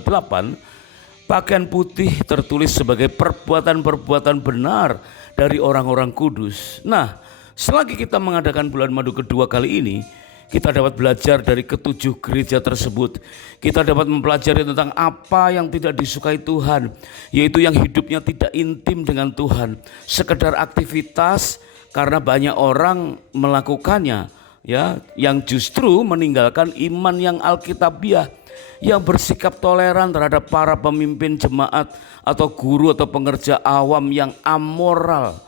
8, pakaian putih tertulis sebagai perbuatan-perbuatan benar dari orang-orang kudus. Nah, selagi kita mengadakan bulan madu kedua kali ini, kita dapat belajar dari ketujuh gereja tersebut. Kita dapat mempelajari tentang apa yang tidak disukai Tuhan, yaitu yang hidupnya tidak intim dengan Tuhan, sekedar aktivitas karena banyak orang melakukannya, ya, yang justru meninggalkan iman yang alkitabiah, yang bersikap toleran terhadap para pemimpin jemaat atau guru atau pengerja awam yang amoral,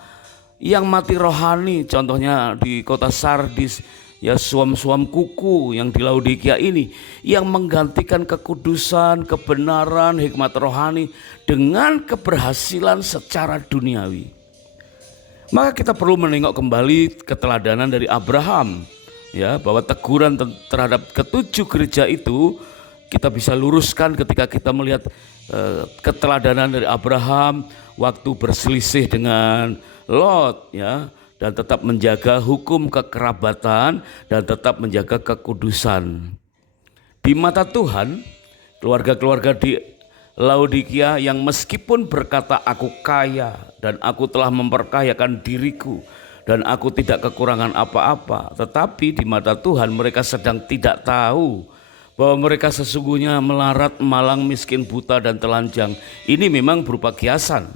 yang mati rohani. Contohnya di kota Sardis, ya, suam-suam kuku yang di Laodikia ini, yang menggantikan kekudusan, kebenaran, hikmat rohani dengan keberhasilan secara duniawi. Maka kita perlu menengok kembali keteladanan dari Abraham, ya, bahwa teguran terhadap ketujuh gereja itu kita bisa luruskan ketika kita melihat keteladanan dari Abraham waktu berselisih dengan Lot, ya, dan tetap menjaga hukum kekerabatan dan tetap menjaga kekudusan. Di mata Tuhan, keluarga-keluarga di Laodikia yang meskipun berkata aku kaya dan aku telah memperkayakan diriku dan aku tidak kekurangan apa-apa, tetapi di mata Tuhan mereka sedang tidak tahu bahwa mereka sesungguhnya melarat, malang, miskin, buta, dan telanjang. Ini memang berupa kiasan.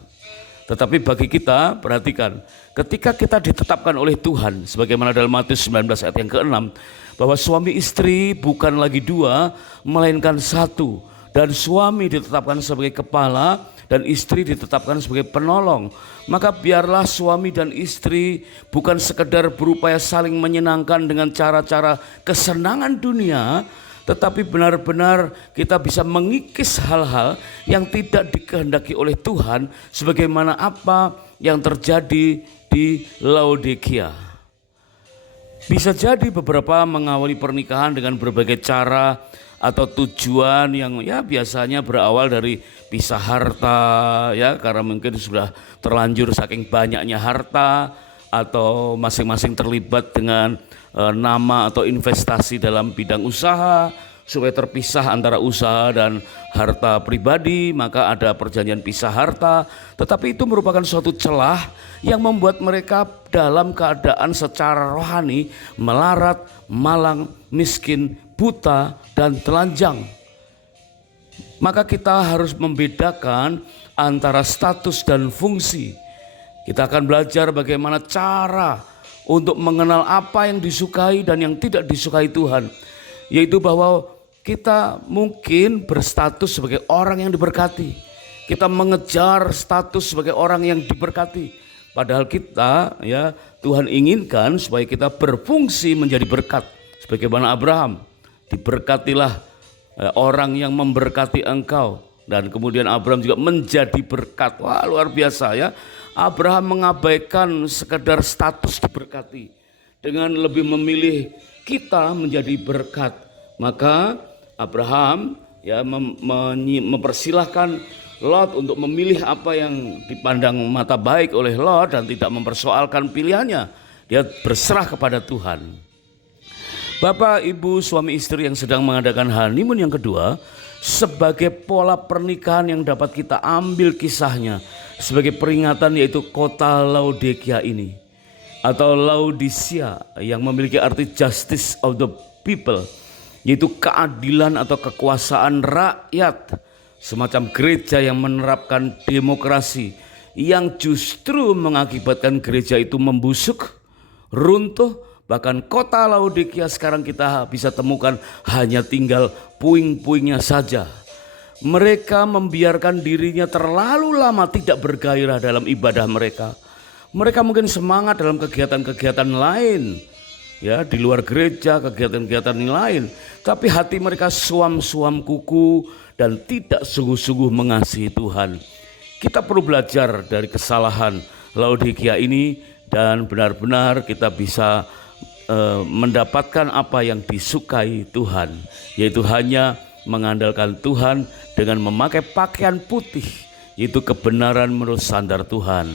Tetapi bagi kita, perhatikan, ketika kita ditetapkan oleh Tuhan, sebagaimana dalam Matius 19 ayat yang ke-6, bahwa suami istri bukan lagi dua, melainkan satu. Dan suami ditetapkan sebagai kepala, dan istri ditetapkan sebagai penolong. Maka biarlah suami dan istri bukan sekedar berupaya saling menyenangkan dengan cara-cara kesenangan dunia, tetapi benar-benar kita bisa mengikis hal-hal yang tidak dikehendaki oleh Tuhan, sebagaimana apa yang terjadi di Laodikia. Bisa jadi beberapa mengawali pernikahan dengan berbagai cara atau tujuan yang, ya, biasanya berawal dari pisah harta, ya, karena mungkin sudah terlanjur saking banyaknya harta, atau masing-masing terlibat dengan nama atau investasi dalam bidang usaha supaya terpisah antara usaha dan harta pribadi, maka ada perjanjian pisah harta. Tetapi itu merupakan suatu celah yang membuat mereka dalam keadaan secara rohani melarat, malang, miskin, buta, dan telanjang. Maka kita harus membedakan antara status dan fungsi. Kita akan belajar bagaimana cara untuk mengenal apa yang disukai dan yang tidak disukai Tuhan, yaitu bahwa kita mungkin berstatus sebagai orang yang diberkati, kita mengejar status sebagai orang yang diberkati, padahal kita, ya, Tuhan inginkan supaya kita berfungsi menjadi berkat, sebagaimana Abraham, diberkatilah orang yang memberkati engkau, dan kemudian Abraham juga menjadi berkat. Wah, luar biasa, ya. Abraham mengabaikan sekedar status diberkati dengan lebih memilih kita menjadi berkat. Maka Abraham, ya, mempersilahkan Lot untuk memilih apa yang dipandang mata baik oleh Lot dan tidak mempersoalkan pilihannya. Dia berserah kepada Tuhan. Bapak, ibu, suami istri yang sedang mengadakan honeymoon yang kedua, sebagai pola pernikahan yang dapat kita ambil kisahnya sebagai peringatan, yaitu kota Laodikia ini, atau Laodicea, yang memiliki arti justice of the people, yaitu keadilan atau kekuasaan rakyat, semacam gereja yang menerapkan demokrasi yang justru mengakibatkan gereja itu membusuk, runtuh. Bahkan kota Laodikia sekarang kita bisa temukan hanya tinggal puing-puingnya saja. Mereka membiarkan dirinya terlalu lama tidak bergairah dalam ibadah mereka. Mereka mungkin semangat dalam kegiatan-kegiatan lain, ya, di luar gereja, kegiatan-kegiatan lain, tapi hati mereka suam-suam kuku dan tidak sungguh-sungguh mengasihi Tuhan. Kita perlu belajar dari kesalahan Laodikia ini dan benar-benar kita bisa mendapatkan apa yang disukai Tuhan, yaitu hanya mengandalkan Tuhan dengan memakai pakaian putih, yaitu kebenaran menurut standar Tuhan.